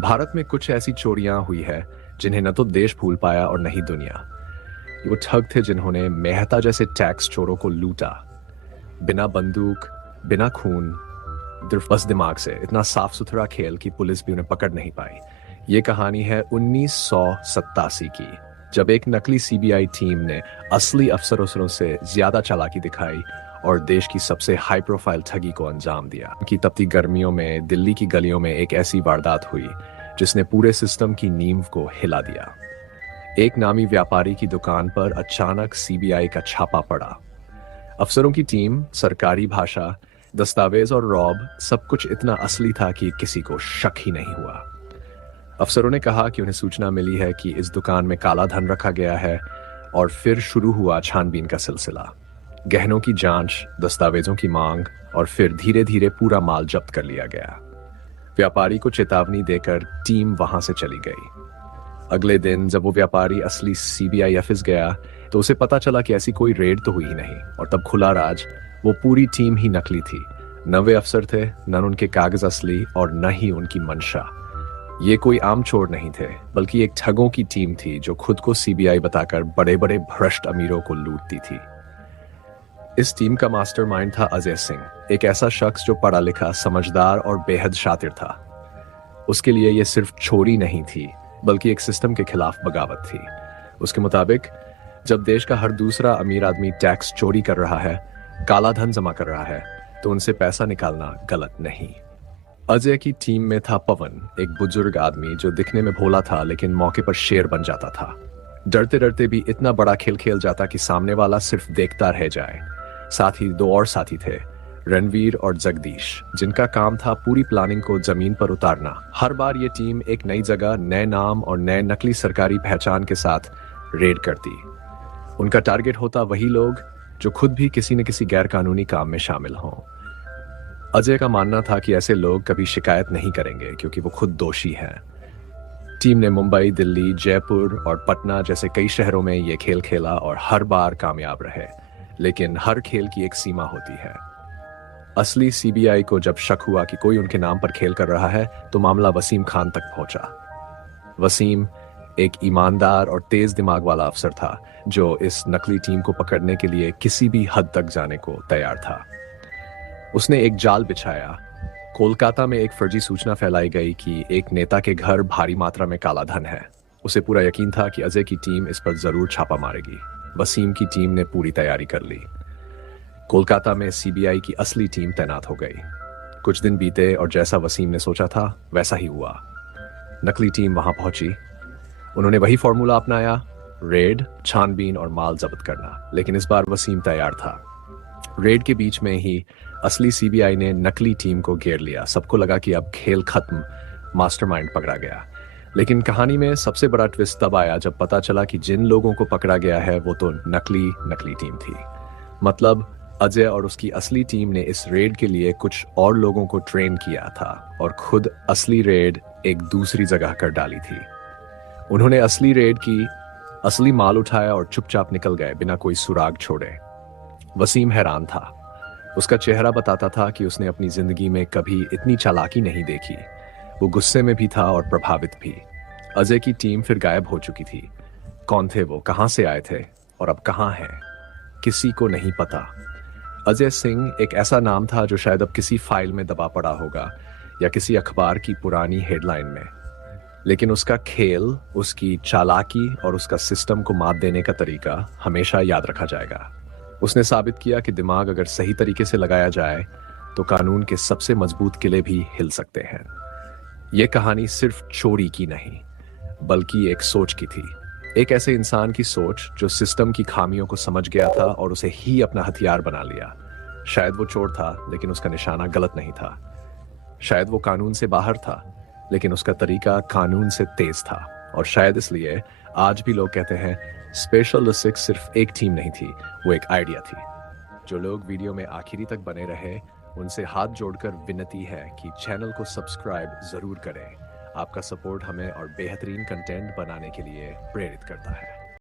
भारत में कुछ ऐसी चोरियां हुई है जिन्हें न तो देश भूल पाया और न ही दुनिया। वो ठग थे जिन्होंने मेहता जैसे टैक्स चोरों को लूटा, बिना बंदूक, बिना खून, बस दिमाग से। इतना साफ सुथरा खेल कि पुलिस भी उन्हें पकड़ नहीं पाई। ये कहानी है 1987 की, जब एक नकली सीबीआई टीम ने असली अफसरों से ज्यादा चालाकी दिखाई और देश की सबसे हाई प्रोफाइल ठगी को अंजाम दिया। कि तपती गर्मियों में दिल्ली की गलियों में एक ऐसी वारदात हुई जिसने पूरे सिस्टम की नींव को हिला दिया। एक नामी व्यापारी की दुकान पर अचानक सीबीआई का छापा पड़ा। अफसरों की टीम, सरकारी भाषा, दस्तावेज और रौब, सब कुछ इतना असली था कि किसी को शक ही नहीं हुआ। अफसरों ने कहा कि उन्हें सूचना मिली है कि इस दुकान में काला धन रखा गया है, और फिर शुरू हुआ छानबीन का सिलसिला। गहनों की जांच, दस्तावेजों की मांग, और फिर धीरे धीरे पूरा माल जब्त कर लिया गया। व्यापारी को चेतावनी देकर टीम वहां से चली गई। अगले दिन जब वो व्यापारी असली सीबीआई ऑफिस गया तो उसे पता चला कि ऐसी कोई रेड तो हुई ही नहीं, और तब खुला राज, वो पूरी टीम ही नकली थी। न वे अफसर थे, न उनके कागज असली, और न ही उनकी मंशा। ये कोई आम चोर नहीं थे, बल्कि एक ठगों की टीम थी जो खुद को सीबीआई बताकर बड़े बड़े भ्रष्ट अमीरों को लूटती थी। इस टीम का मास्टरमाइंड था अजय सिंह, एक ऐसा शख्स जो पढ़ा लिखा, समझदार और बेहद शातिर था। उसके लिए यह सिर्फ चोरी नहीं थी, बल्कि एक सिस्टम के खिलाफ बगावत थी। उसके मुताबिक जब देश का हर दूसरा अमीर आदमी टैक्स चोरी कर रहा है, काला धन जमा कर रहा है, तो उनसे पैसा निकालना गलत नहीं। अजय की टीम में था पवन, एक बुजुर्ग आदमी जो दिखने में भोला था लेकिन मौके पर शेर बन जाता था। डरते डरते भी इतना बड़ा खेल खेल जाता कि सामने वाला सिर्फ देखता रह जाए। साथ ही दो और साथी थे, रणवीर और जगदीश, जिनका काम था पूरी प्लानिंग को जमीन पर उतारना। हर बार ये टीम एक नई जगह, नए नाम और नए नकली सरकारी पहचान के साथ रेड करती। उनका टारगेट होता वही लोग जो खुद भी किसी न किसी गैर कानूनी काम में शामिल हों। अजय का मानना था कि ऐसे लोग कभी शिकायत नहीं करेंगे क्योंकि वो खुद दोषी हैं। टीम ने मुंबई, दिल्ली, जयपुर और पटना जैसे कई शहरों में ये खेल खेला और हर बार कामयाब रहे। लेकिन हर खेल की एक सीमा होती है। असली सीबीआई को जब शक हुआ कि कोई उनके नाम पर खेल कर रहा है, तो मामला वसीम खान तक पहुंचा। वसीम एक ईमानदार और तेज दिमाग वाला अफसर था जो इस नकली टीम को पकड़ने के लिए किसी भी हद तक जाने को तैयार था। उसने एक जाल बिछाया। कोलकाता में एक फर्जी सूचना फैलाई गई कि एक नेता के घर भारी मात्रा में काला धन है। उसे पूरा यकीन था कि अजय की टीम इस पर जरूर छापा मारेगी। वसीम की टीम ने पूरी तैयारी कर ली। कोलकाता में सीबीआई की असली टीम तैनात हो गई। कुछ दिन बीते और जैसा वसीम ने सोचा था वैसा ही हुआ। नकली टीम वहां पहुंची। उन्होंने वही फॉर्मूला अपनाया, रेड, छानबीन और माल जब्त करना। लेकिन इस बार वसीम तैयार था। रेड के बीच में ही असली सीबीआई ने नकली टीम को घेर लिया। सबको लगा कि अब खेल खत्म, मास्टरमाइंड पकड़ा गया। लेकिन कहानी में सबसे बड़ा ट्विस्ट तब आया जब पता चला कि जिन लोगों को पकड़ा गया है वो तो नकली टीम थी। मतलब अजय और उसकी असली टीम ने इस रेड के लिए कुछ और लोगों को ट्रेन किया था और खुद असली रेड एक दूसरी जगह कर डाली थी। उन्होंने असली रेड की, असली माल उठाया और चुपचाप निकल गए बिना कोई सुराग छोड़े। वसीम हैरान था। उसका चेहरा बताता था कि उसने अपनी जिंदगी में कभी इतनी चालाकी नहीं देखी। वो गुस्से में भी था और प्रभावित भी। अजय की टीम फिर गायब हो चुकी थी। कौन थे वो, कहां से आए थे और अब कहां हैं, किसी को नहीं पता। अजय सिंह एक ऐसा नाम था जो शायद अब किसी फाइल में दबा पड़ा होगा या किसी अखबार की पुरानी हेडलाइन में। लेकिन उसका खेल, उसकी चालाकी और उसका सिस्टम को मात देने का तरीका हमेशा याद रखा जाएगा। उसने साबित किया कि दिमाग अगर सही तरीके से लगाया जाए तो कानून के सबसे मजबूत किले भी हिल सकते हैं। यह कहानी सिर्फ चोरी की नहीं, बल्कि एक सोच की थी। एक ऐसे इंसान की सोच जो सिस्टम की खामियों को समझ गया था और उसे ही अपना हथियार बना लिया। शायद वो चोर था, लेकिन उसका निशाना गलत नहीं था। शायद वो कानून से बाहर था, लेकिन उसका तरीका कानून से तेज था। और शायद इसलिए आज भी लोग कहते हैं स्पेशल ओलंपिक्स सिर्फ एक टीम नहीं थी, वो एक आइडिया थी। जो लोग वीडियो में आखिरी तक बने रहे, उनसे हाथ जोड़कर विनती है कि चैनल को सब्सक्राइब जरूर करें। आपका सपोर्ट हमें और बेहतरीन कंटेंट बनाने के लिए प्रेरित करता है।